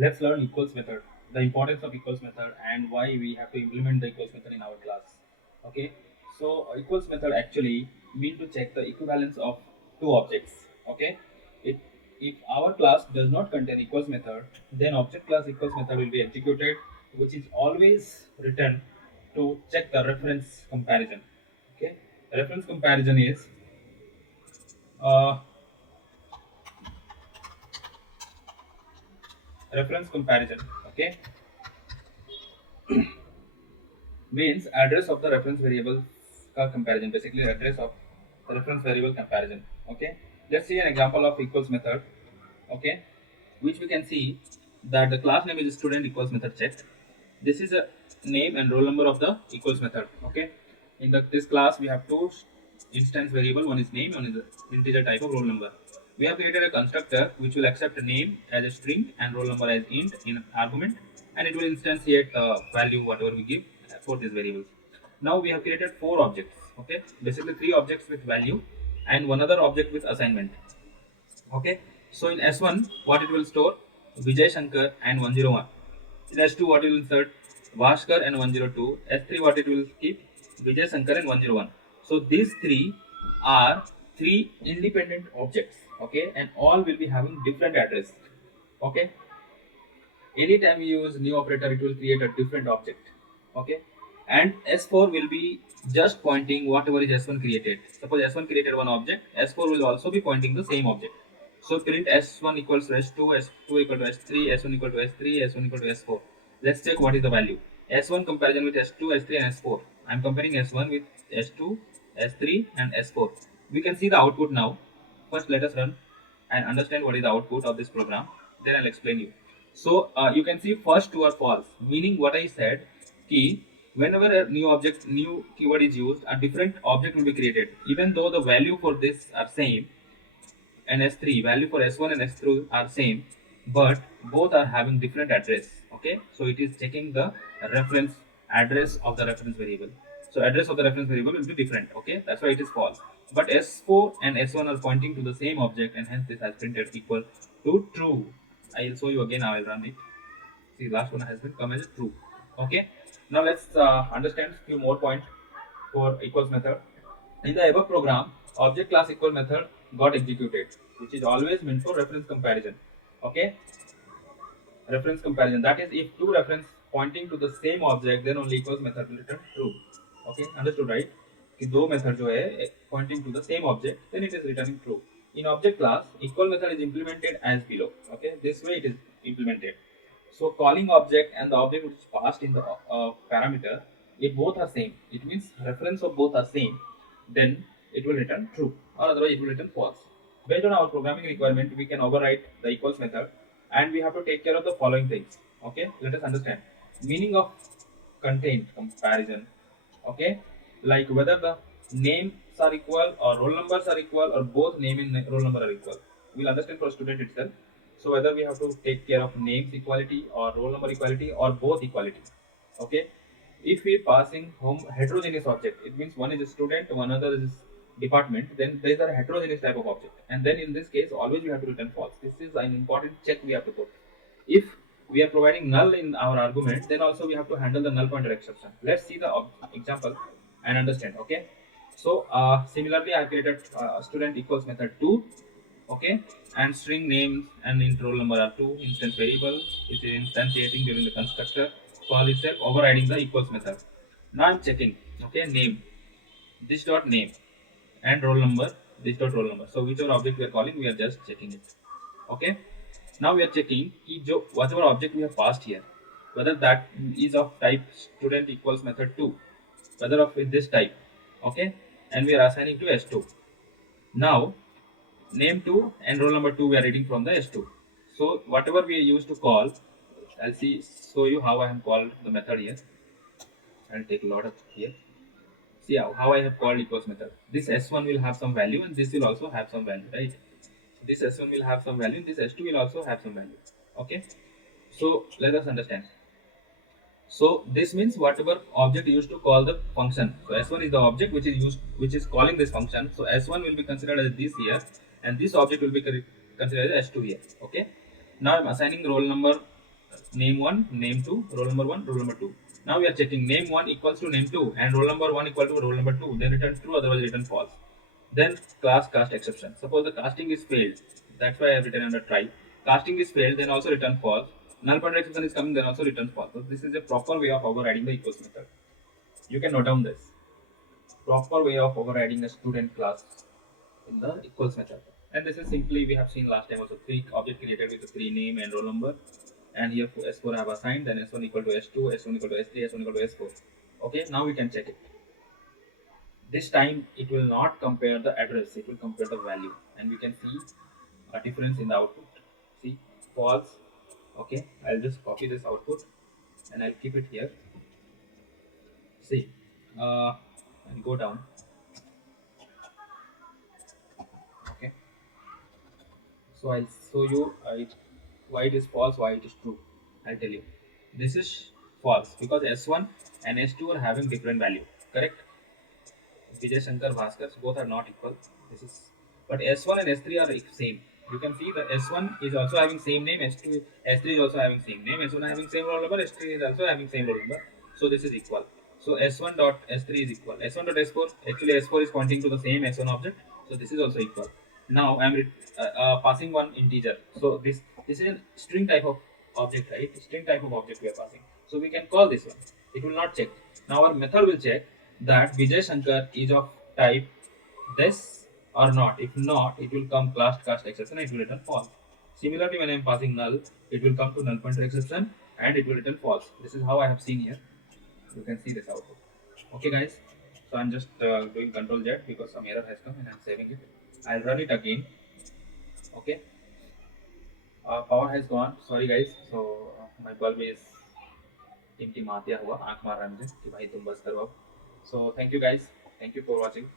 Let's learn equals method, the importance of equals method, and why we have to implement the equals method in our class. Okay, so equals method actually mean to check the equivalence of two objects. Okay, it if our class does not contain equals method, then object class equals method will be executed, which is always written to check the reference comparison. Okay, reference comparison is uh, reference comparison. Okay, means address of the reference variable comparison, basically address of the reference variable comparison. Okay, let's see an example of equals method. Okay, which we can see that the class name is student equals method checked. This is a name and roll number of the equals method. Okay, in this class we have two instance variable, one is name, one is a integer type of roll number. We have created a constructor which will accept a name as a string and roll number as int in argument, and it will instantiate the value whatever we give for these variables. Now we have created four objects. Okay, basically three objects with value and one other object with assignment. Okay, so in S1 what it will store, Vijay Shankar and 101. In S2 what it will insert, Bhaskar and 102. S3 what it will keep, Vijay Shankar and 101. So these three are three independent objects. Okay, and all will be having different address. Okay, anytime you use new operator it will create a different object. Okay, and S4 will be just pointing whatever is S1 created. Suppose S1 created one object, S4 will also be pointing the same object. So print S1 equals to S2, S2 equal to S3, S1 equal to S3, S1 equal to S4. Let's check what is the value. S1 comparison with S2, S3 and S4. I'm comparing S1 with S2, S3 and S4. We can see the output now. First let us run and understand what is the output of this program. Then I'll explain you. So you can see first two are false, meaning what I said, key whenever a new object, new keyword is used, a different object will be created. Even though the value for this are same, and S3 value for S1 and S2 are same, but both are having different address. Okay, so it is checking the reference address of the reference variable. So address of the reference variable will be different. Okay, that's why it is false. But S4 and S1 are pointing to the same object, and hence this has printed equal to true. I will show you again. I will run it. See, last one has been come as true. Okay, now let's understand few more points for equals method. In the above program, object class equal method got executed, which is always meant for reference comparison. Okay, reference comparison, that is if two reference pointing to the same object, then only equals method will return true. Okay, understood, right? कि दो method जो है pointing to the same object, then it is returning true. In object class, equal method is implemented as below. Okay, this way it is implemented. So calling object and the object which is passed in the parameter, if both are same, it means reference of both are same, then it will return true, or otherwise it will return false. Based on our programming requirement, we can override the equals method, and we have to take care of the following things. Okay, let us understand meaning of contained comparison. Okay, like whether the names are equal or roll numbers are equal or both name and roll number are equal. We'll understand for student itself. So whether we have to take care of names equality or roll number equality or both equality. Okay, if we passing home heterogeneous object, it means one is a student, one other is department, then these are heterogeneous type of object, and then in this case always we have to return false. This is an important check we have to put. If we are providing null in our argument, then also we have to handle the null pointer exception. Let's see the example and understand. Okay, so similarly I created student equals method 2. Okay, and string names and int roll number are two instance variable which is instantiating during the constructor call itself, overriding the equals method. Now I'm checking. Okay, name, this dot name, and roll number, this dot roll number. So whichever object we are calling, we are just checking it. Okay, now we are checking कि जो whatever object we have passed here, whether that is of type student equals method 2, whether of this type. Okay, and we are assigning to S2. Now name 2 and roll number 2 we are reading from the S2. So whatever we are used to call, I'll show you how I have called the method here. I'll take a lot of here. See how I have called equals method. This S1 will have some value and this will also have some value, right? This S1 will have some value, this S2 will also have some value. Okay, so let us understand. So this means whatever object used to call the function. So S1 is the object which is used, which is calling this function. So S1 will be considered as this here, and this object will be considered as S2 here. Okay, now I'm assigning roll number name 1, name 2, roll number 1, roll number 2. Now we are checking name 1 equals to name 2 and roll number 1 equal to roll number 2. Then return true, otherwise return false. Then class cast exception. Suppose the casting is failed. That's why I have written under try. Casting is failed, then also return false. Null pointer exception is coming, then also return false. So this is a proper way of overriding the equals method. You can note down this. Proper way of overriding a student class in the equals method. And this is simply we have seen last time also three object created with the three name and roll number. And here S4 I have assigned, then S1 equal to S2, S1 equal to S3, S1 equal to S4. Okay, now we can check it. This time it will not compare the address, it will compare the value, and we can see a difference in the output. See, false. Okay, I'll just copy this output and I'll keep it here. See, and go down. Okay, so I'll show you why it is false, why it is true. I'll tell you. This is false because S1 and S2 are having different value. Correct? Vijay Shankar Bhaskar, both are not equal. This is, but S1 and S3 are same. You can see the S1 is also having same name, S2, S3 is also having same name, S1 having same roll number, S3 is also having same roll number. So this is equal. So S1 dot S3 is equal. S1 dot S4, actually S4 is pointing to the same S1 object. So this is also equal. Now I am passing one integer. So this is a string type of object, right? String type of object we are passing. So we can call this one. It will not check. Now our method will check that Vijay Shankar is of type this or not. If not, it will come class cast exception and it will return false. Similarly, when I am passing null, it will come to null pointer exception and it will return false. This is how I have seen here. You can see this output. Okay, guys. So I'm just doing Control Z because some error has come and I'm saving it. I'll run it again. Okay. Power has gone. Sorry, guys. So my bulb is टिमटिमाते हुआ आंख मार रहा है मुझे कि भाई तुम बस करो अब. So thank you guys. Thank you for watching.